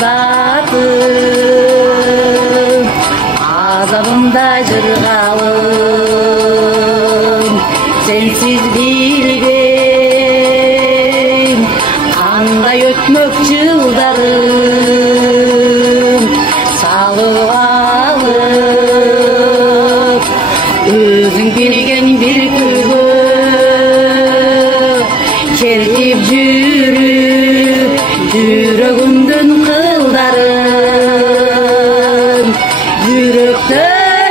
zatım, azabımda jırgalım. Sensiz bilbem андай ötmök жылдарым, салып алып өзүң билген bir күйгө чертип жүрүп жүрөгүмдүн кылдарын. Жүрөктө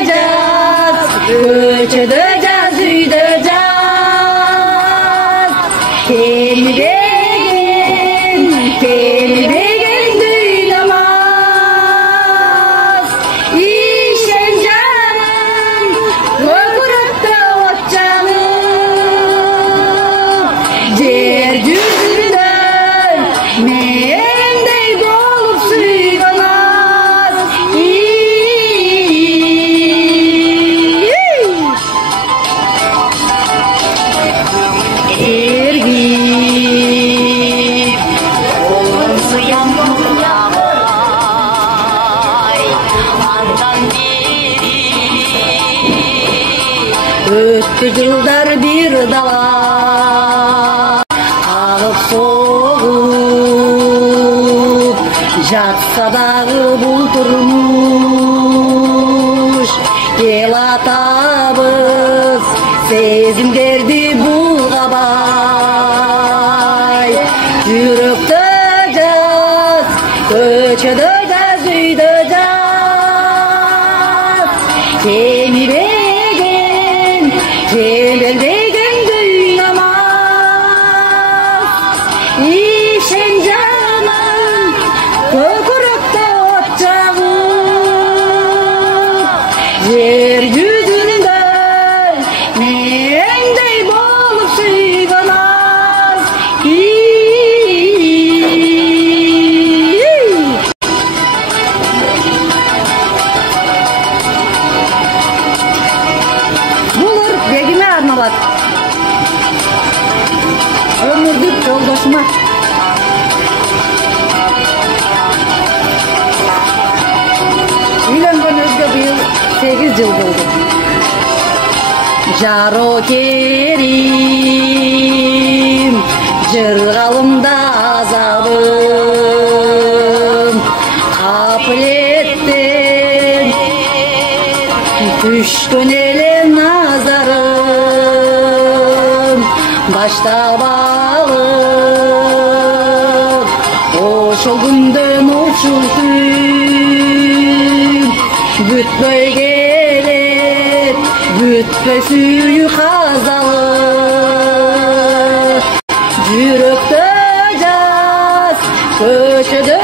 жаз, көчөдө жаз, үйдө жаз. Келбеген дуйламас. Ишен жаным, көкүрөктө от жаным. Жер жүзүндө мендей болуп сүйгөн аз. Эргип болгон суям кулабай, андан бери өттү жылдар бир дала. Агып согуп жатса дагы бул турмуш, эл атабыз сезимдерди булгабай. Жүрөктө жаз, көчөдө жаз, үйдө жаз. Кемибеген, кемелдеген дуйламас. Ишен жаным, көкүрөктө от жагып. Жер жүзүндө мендей болуп сүйгөн аз. Бул ырк бегиме арналат. Өмүрдүк жолдошума. Үйлөнгөнүбүзгө быйыл 8 жыл болду. Жарокерим, жыргалымда азабым. Капылеттен түшкөн эле назарым. Баштап алып ошол күндөн ушул күн бүтпөй келет, бүтпөй сүйүү казалы. Жүрөктө жаз, көчөдө